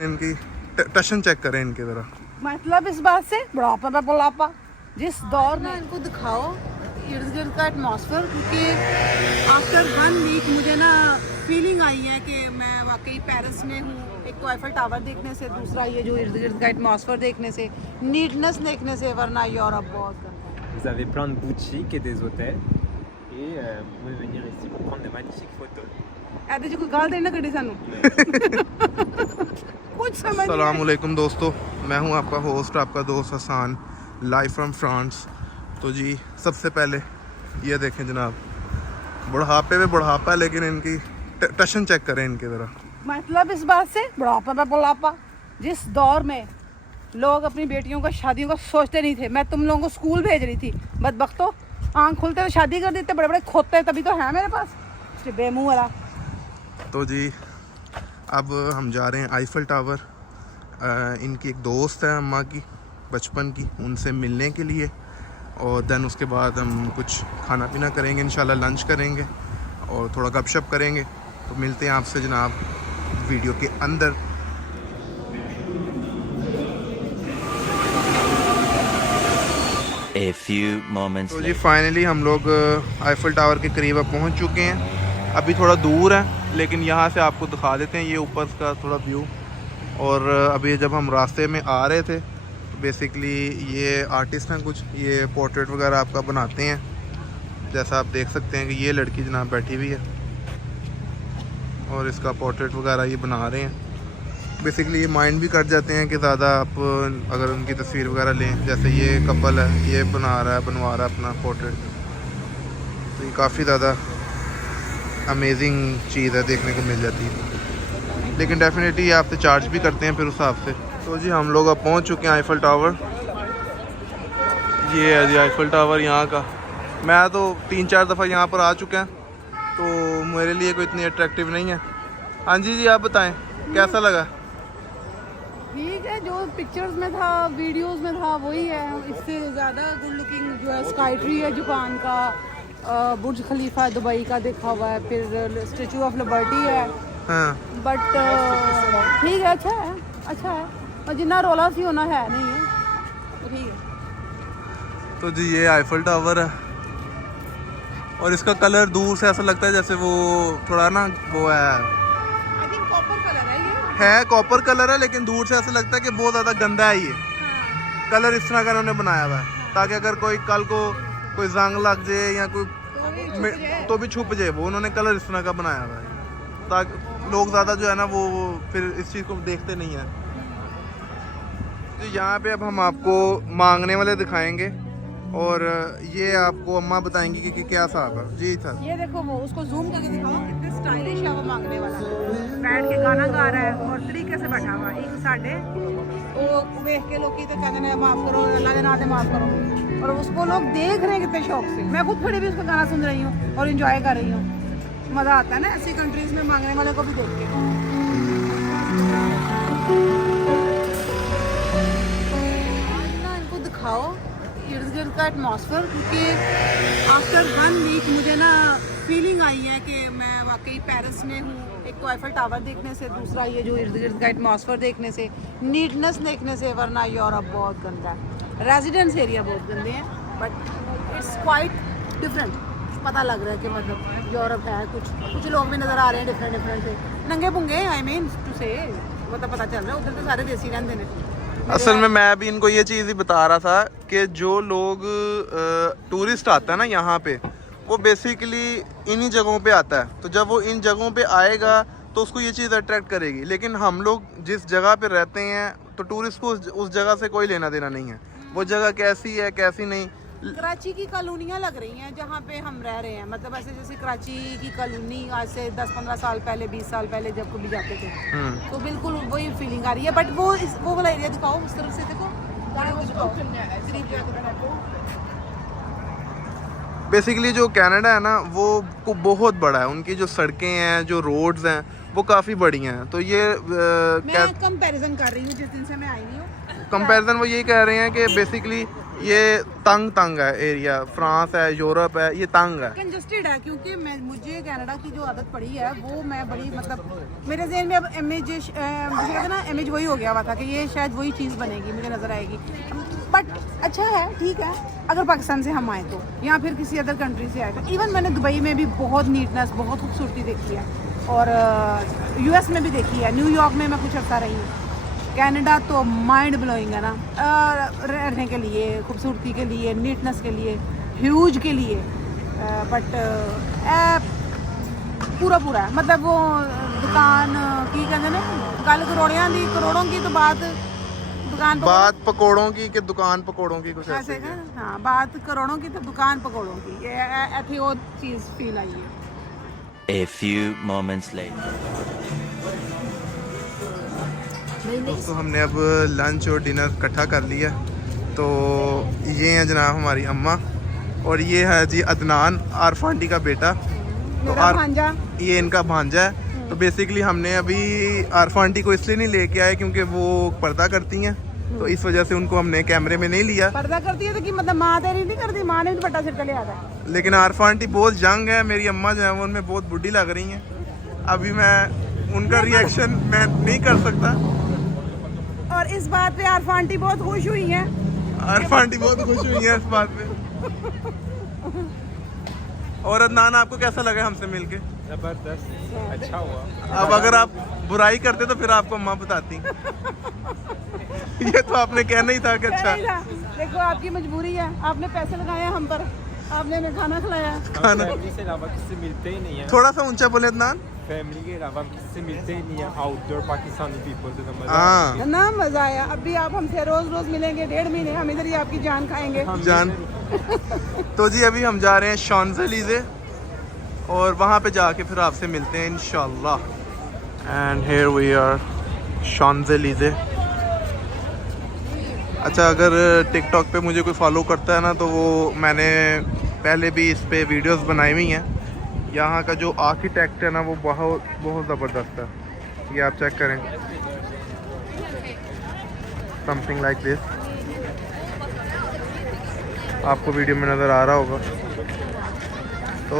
इनकी टशन चेक करें इनके जरा। मतलब इस बात से बुढ़ापा पे बुढ़ापा जिस दौर में इनको दिखाओ इर्द गिर्द का एटमॉस्फेयर, क्योंकि आफ्टर 1 वीक मुझे ना फीलिंग आई है कि मैं वाकई पेरिस में हूँ। एक तो आईफल टावर देखने से, दूसरा ये जो इर्द गिर्द का एटमॉस्फेयर देखने से, नीटनेस देखने से, वरना यूरोप बहुत गंदा है। Vous avez plein de boutiques et des hôtels et vous pouvez venir ici pour prendre de magnifiques photos. ऐसे जो कोई गाल देना कड़ी सानू कुछ समझ अस्सलाम वालेकुम दोस्तों, मैं हूं आपका होस्ट, आपका दोस्त हसान, लाइव फ्रॉम फ्रांस। तो जी सबसे पहले ये देखें जनाब, बुढ़ापे पे बुढ़ापा, लेकिन इनकी टशन चेक करें इनके ज़रा। मतलब इस बात से बुढ़ापा पे बुढ़ापा जिस दौर में लोग अपनी बेटियों का शादियों का सोचते नहीं थे। मैं तुम लोगों को स्कूल भेज रही थी, बदबख्तों आँख खुलते हुए शादी कर देते, बड़े बड़े खोते तभी तो है मेरे पास बेमुँह वाला। तो जी अब हम जा रहे हैं आईफल टावर। इनकी एक दोस्त है अम्मा की बचपन की, उनसे मिलने के लिए, और देन उसके बाद हम कुछ खाना पीना करेंगे, इंशाल्लाह लंच करेंगे और थोड़ा गपशप करेंगे। तो मिलते हैं आपसे जनाब वीडियो के अंदर। A few moments तो जी later. फाइनली हम लोग आईफल टावर के करीब अब पहुंच चुके हैं। अभी थोड़ा दूर है लेकिन यहाँ से आपको दिखा देते हैं ये ऊपर का थोड़ा व्यू। और अभी जब हम रास्ते में आ रहे थे, बेसिकली ये आर्टिस्ट हैं कुछ, ये पोर्ट्रेट वगैरह आपका बनाते हैं। जैसा आप देख सकते हैं कि ये लड़की जनाब बैठी हुई है और इसका पोर्ट्रेट वगैरह ये बना रहे हैं। बेसिकली ये माइंड भी कर जाते हैं कि ज़्यादा आप अगर उनकी तस्वीर वगैरह लें। जैसे ये कपल है, ये बनवा रहा है अपना पोर्ट्रेट। तो ये काफ़ी ज़्यादा अमेजिंग चीज़ है, देखने को मिल जाती है, लेकिन डेफिनेटली ये आपसे चार्ज भी करते हैं फिर उस हिसाब से। तो जी हम लोग अब पहुंच चुके हैं आईफल टावर। ये है जी आईफल टावर यहाँ का। मैं तो 3-4 दफ़ा यहाँ पर आ चुका है, तो मेरे लिए कोई इतनी अट्रैक्टिव नहीं है। हाँ जी आप बताएं कैसा लगा? ठीक है, जो पिक्चर्स में था, वीडियोस में था, वही है। इससे ज़्यादा गुड लुकिंग जो है स्काई ट्री है जापान का, बुर्ज खलीफा दुबई का देखा हुआ है, फिर स्टेचू ऑफ लिबर्टी है। हाँ बट ठीक है, अच्छा है और जितना रोला सी होना है नहीं है, तो ठीक है। तो जी ये आईफल टावर है और इसका कलर दूर से ऐसा लगता है जैसे वो थोड़ा ना वो है कॉपर कलर है ये। है कॉपर कलर है, लेकिन दूर से ऐसा लगता है कि बहुत ज़्यादा गंदा है ये कलर। इस तरह का उन्होंने बनाया हुआ है ताकि अगर कोई कल को कोई जंग लग जाए या कोई तो भी छुप जाए। वो उन्होंने कलर इस तरह का बनाया हुआ है ताकि लोग ज़्यादा जो है ना वो फिर इस चीज़ को देखते नहीं हैं। तो यहाँ पे अब हम आपको मांगने वाले दिखाएंगे और ये आपको अम्मा बताएंगी कि क्या हिसाब है। जी था ये देखो, वो उसको जूम करके दिखाओ, कितने स्टाइलिश है वो मांगने वाला। बैठ के गाना गा रहा है और तरीके से बैठा हुआ। एक साढ़े वो देख के लोग तो कहते हैं माफ़ करो, अल्लाह के नाम से माफ़ करो, और उसको लोग देख रहे हैं कितने शौक से। मैं खुद खड़ी भी उसका गाना सुन रही हूँ और इंजॉय कर रही हूँ। मज़ा आता है ना ऐसी कंट्रीज़ में मांगने वाले को भी देख के। इनको दिखाओ इर्द गिर्द का एटमॉस्फेयर, क्योंकि आफ्टर 1 वीक मुझे ना फीलिंग आई है कि मैं वाकई पेरिस में हूँ। एक तो आईफल टावर देखने से, दूसरा ये जो इर्द गिर्द का एटमॉस्फेयर देखने से, नीटनेस देखने से, वरना यूरोप बहुत गंदा है। रेजिडेंस एरिया बहुत गंदे हैं, बट इट्स क्वाइट डिफरेंट। पता लग रहा है कि मतलब यूरोप है। कुछ लोग भी नज़र आ रहे हैं डिफरेंट से, नंगे पुंगे, आई मीन टू से, वो तो पता चल रहा है। उधर तो सारे देसी रहते हैं। असल में मैं भी इनको ये चीज़ ही बता रहा था कि जो लोग टूरिस्ट आता है ना यहाँ पे, वो बेसिकली इन्हीं जगहों पे आता है। तो जब वो इन जगहों पे आएगा तो उसको ये चीज़ अट्रैक्ट करेगी। लेकिन हम लोग जिस जगह पे रहते हैं तो टूरिस्ट को उस जगह से कोई लेना देना नहीं है। वो जगह कैसी है कैसी नहीं। कराची की कॉलोनियाँ लग रही हैं जहाँ पे हम रह रहे हैं। मतलब ऐसे जैसे कराची की कॉलोनी आज से 10-15 साल पहले, 20 साल पहले जब कभी जाते थे, तो बिल्कुल वही फीलिंग आ रही है। बट वो वाला एरिया दिखाओ, उस तरफ से देखो। बेसिकली जो कनाडा है ना वो बहुत बड़ा है। उनकी जो सड़कें हैं, जो रोड्स हैं, वो काफ़ी बड़ी हैं। तो ये मैं कंपैरिजन कर रही हूँ जिस दिन से मैं आई नहीं हूँ। कंपैरिजन वो यही कह रहे हैं कि बेसिकली ये तंग है एरिया। फ्रांस है, यूरोप है, ये तंग है, कंजस्टेड है। क्योंकि मुझे कनाडा की जो आदत पड़ी है वो मैं बड़ी मतलब मेरे ज़हन में अब इमेज मुझे कहते ना इमेज वही हो गया हुआ था कि ये शायद वही चीज़ बनेगी, मुझे नज़र आएगी। बट अच्छा है, ठीक है, अगर पाकिस्तान से हम आए तो, या फिर किसी अदर कंट्री से आए तो। इवन मैंने दुबई में भी बहुत नीटनेस, बहुत खूबसूरती देखी है, और यूएस में भी देखी है, न्यूयॉर्क में मैं कुछ अर्सा रही हूँ। कनाडा तो माइंड ब्लोइंग है ना, रहने के लिए, खूबसूरती के लिए, नीटनेस के लिए, ह्यूज के लिए। बट पूरा है, मतलब वो दुकान की कहते हैं गल करोड़ों की तो बात दुकान बात पकोड़ों की कि दुकान पकोड़ों की, कुछ ऐसे ऐसे है। हाँ, बात करोड़ों की तो दुकान पकोड़ों की, ऐसी वो चीज़ फील आई है। A few moments later. दोस्तों हमने अब लंच और डिनर इकट्ठा कर लिया। तो ये हैं जनाब हमारी अम्मा, और ये है जी अदनान, आरफ आंटी का बेटा। तो मेरा भांजा। ये इनका भांजा है। तो बेसिकली हमने अभी आरफ आंटी को इसलिए नहीं लेके आए क्योंकि वो पर्दा करती हैं, तो इस वजह से उनको हमने कैमरे में नहीं लिया। पर्दा करती है तो कि मतलब माँ तेरी नहीं करती, माँ ने भी दुपट्टा सिर ले आता है। लेकिन आरफ आंटी बहुत यंग है, मेरी अम्मा जो है वो उनमें बहुत बुढ़ी लग रही हैं। अभी मैं उनका रिएक्शन मैं नहीं कर सकता। और इस बात पे आरफ आंटी बहुत खुश हुई हैं। आरफ आंटी बहुत खुश हुई हैं इस बात पे। और अदनान, आपको कैसा लगा हमसे मिलके? जबरदस्त, अच्छा हुआ। अब अगर आप बुराई करते तो फिर आपको अम्मा बताती। ये तो आपने कहना ही था कि अच्छा। देखो आपकी मजबूरी है, आपने पैसे लगाए हम पर, आपने हमें खाना खिलाया। खाना फैमिली से अलावा किससे मिलते ही नहीं है। थोड़ा सा ऊंचा बोले अदनान। फैमिली के अलावा किससे मिलते ही नहीं है। आउटडोर पाकिस्तानी पीपल से तो मजा हाँ ना, मजा आया। अभी आप हमसे रोज मिलेंगे 1.5 महीने, हम इधर ही आपकी जान खाएंगे। जान। तो जी अभी हम जा रहे हैं शॉन्ज़ेलीज़े, और वहाँ पे जाके फिर आपसे मिलते हैं इंशाल्लाह। And here we are Champs Elysees. अच्छा, अगर टिकटॉक पे मुझे कोई फॉलो करता है ना, तो वो मैंने पहले भी इस पे वीडियोस बनाई हुई हैं। यहाँ का जो आर्किटेक्ट है ना वो बहुत ज़बरदस्त है। ये आप चेक करें, समथिंग लाइक दिस। आपको वीडियो में नज़र आ रहा होगा। तो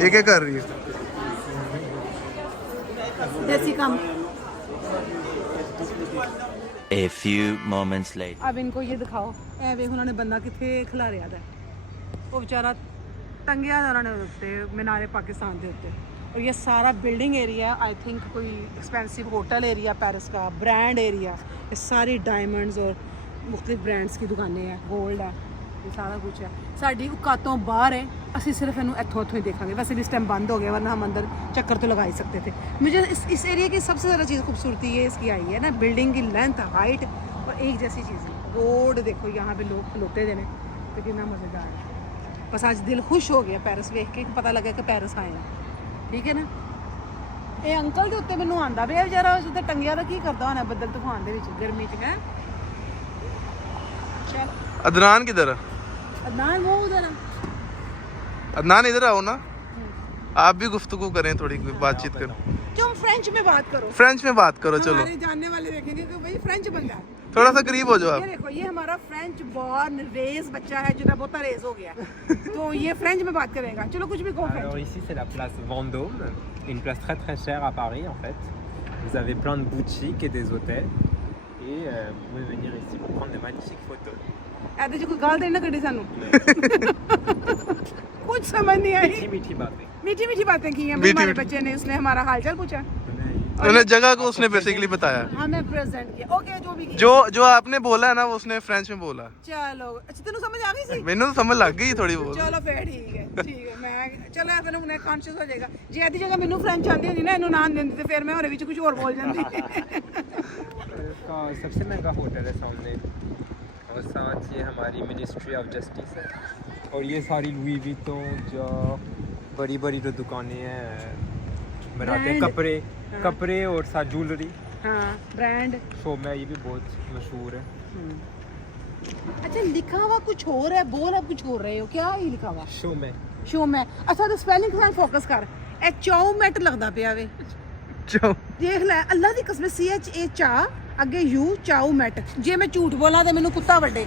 ये क्या कर रही है? जैसी कम। A few moments later. अब इनको ये दिखाओ, ए वे उन्होंने बंदा किथे खिला रहा था, वो बेचारा टंगिया उन्होंने उत्ते मीनारे पाकिस्तान के उत्ते। और ये सारा बिल्डिंग एरिया, आई थिंक कोई एक्सपेंसिव होटल एरिया पेरिस का, ब्रांड एरिया। ये सारी डायमंड्स और मुख्तलिफ ब्रांड्स की दुकानें हैं, गोल्ड है, ये सारा कुछ है। साड़ी औकातों बाहर है, असी सिर्फ इन्हों इतों ही देखांगे। वैसे भी इस टाइम बंद हो गया, वरना हम अंदर चक्कर तो लगा ही सकते थे। मुझे इस एरिया की सबसे ज़्यादा चीज़ खूबसूरती ये इसकी आई है ना, बिल्डिंग की लेंथ, हाइट और एक जैसी चीज़। रोड देखो, यहाँ पे लोग खलोते देने तो कितना मज़ेदार है। बस आज दिल खुश हो गया पेरिस देख के, पता लगा कि पेरिस आए हैं, ठीक है ना। ये अंकल के उत्ते मैनू आंदा पिया बेचारा, उस उत्ते टंगिया दा की करदा होना बदल तूफान दे विच, गर्मी च है। चल अदनान किधर है? अदनान वो उधर है। अदनान इधर आओ ना, आप भी गुफ्तगू करें, थोड़ी बातचीत करें। तुम फ्रेंच में बात करो, फ्रेंच में बात करो। चलो हमारे जानने वाले देखेंगे कि भाई फ्रेंच बंदा है। थोड़ा सा करीब हो जाओ ये आप। देखो, ये हमारा फ्रेंच बॉर्न रेज बच्चा है, जो बहुत रेज हो गया तो ये फ्रेंच में बात करेगा। चलो कुछ भी कहो Alors French. ici c'est la place Vendôme, une place très très chère à Paris en fait. Vous avez plein de boutiques et des hôtels et vous pouvez venir ici pour prendre de magnifiques photos. ऐसे जो कोई गाल देना कड़ी सानू कुछ समझ नहीं आई। मीठी मीठी बातें। मीठी मीठी बातें की हैं मीठी हमारे मीठी। बच्चे ने, उसने हमारा हालचाल पूछा, उन्होंने जगह को उसने बेसिकली बताया। हमें प्रेजेंट किया। ओके, जो भी किया। जो आपने बोला है ना, वो उसने फ्रेंच में बोला। चलो अच्छा, तेनू समझ आ गई सी। मैंने तो समझ लग गई थोड़ी बहुत। चलो फिर ठीक है, ठीक है। मैं चलो फिर मैं कॉन्शियस हो जाएगा। जे आधी जगह मैनू फ्रेंच आंदी होंदी ना, इन्हू ना आंदी ते फिर मैं और विच कुछ और बोल जांदी। इसका सबसे महंगा होटल है सामने, और साथ ये हमारी मिनिस्ट्री ऑफ जस्टिस है, और ये सारी लुई विटों जो बड़ी बड़ी जो दुकानें हैं बनाते हैं Brand। कपड़े और साथ ज्वेलरी। हाँ, ब्रांड। शो में ये भी बहुत मशहूर है। अच्छा, लिखा हुआ कुछ और है, बोल आप कुछ और रहे हो, क्या है ये लिखा हुआ शो में शो में? अच्छा तो स्पेलिंग के साथ फोकस कर। ए चौमेट लगदा पिया वे, देख ले अल्लाह दी कसम, CHA चा अगे यू चाऊ मैट। जे मैं झूठ बोला तो मैनू कुत्ता वड्डे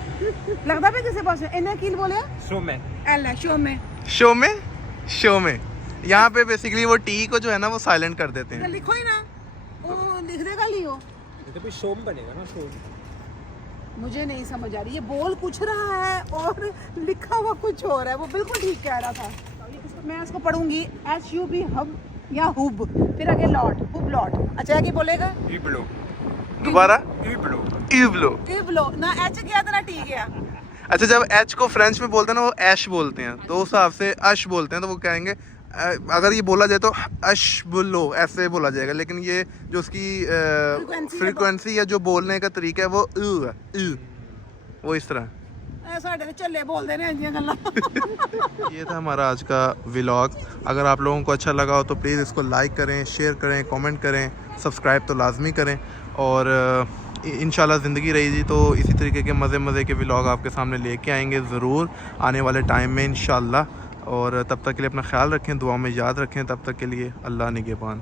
लगदा पे किसी पासे। इन्हें की बोलिया? शो में एल है शो में। शो में यहाँ पे बेसिकली वो टी को जो है ना वो साइलेंट कर देते हैं। लिखो ही ना, वो लिख देगा लियो। ये तो फिर शोम बनेगा ना, शोम। मुझे नहीं समझ आ रही, ये बोल कुछ रहा है और लिखा हुआ कुछ और है। वो बिल्कुल ठीक कह रहा था। मैं इसको पढ़ूंगी HUB हब या हुब, फिर आगे लॉट, हुब लॉट। अच्छा क्या बोलेगा? इब्लो। दोबारा इब्लो। इवलो। इब्लो ना, H गया था ना T गया। अच्छा जब एच को फ्रेंच में बोलते हैं ना वो ऐश बोलते हैं, तो उस हिसाब से अश बोलते हैं, तो वो कहेंगे अगर ये बोला जाए तो अश बोलो ऐसे बोला जाएगा, लेकिन ये जो उसकी फ्रीक्वेंसी या जो बोलने का तरीका है वो वो इस तरह। साढ़े झल्ले बोलते हैं इंजियां गल्लां। ये था हमारा आज का व्लॉग। अगर आप लोगों को अच्छा लगा हो तो प्लीज़ इसको लाइक करें, शेयर करें, कमेंट करें, सब्सक्राइब तो लाजमी करें। और इंशाल्लाह ज़िंदगी रहेगी तो इसी तरीके के मज़े के व्लॉग आपके सामने लेके आएंगे ज़रूर आने वाले टाइम में इंशाल्लाह। और तब तक के लिए अपना ख्याल रखें, दुआ में याद रखें। तब तक के लिए अल्लाह निगहबान।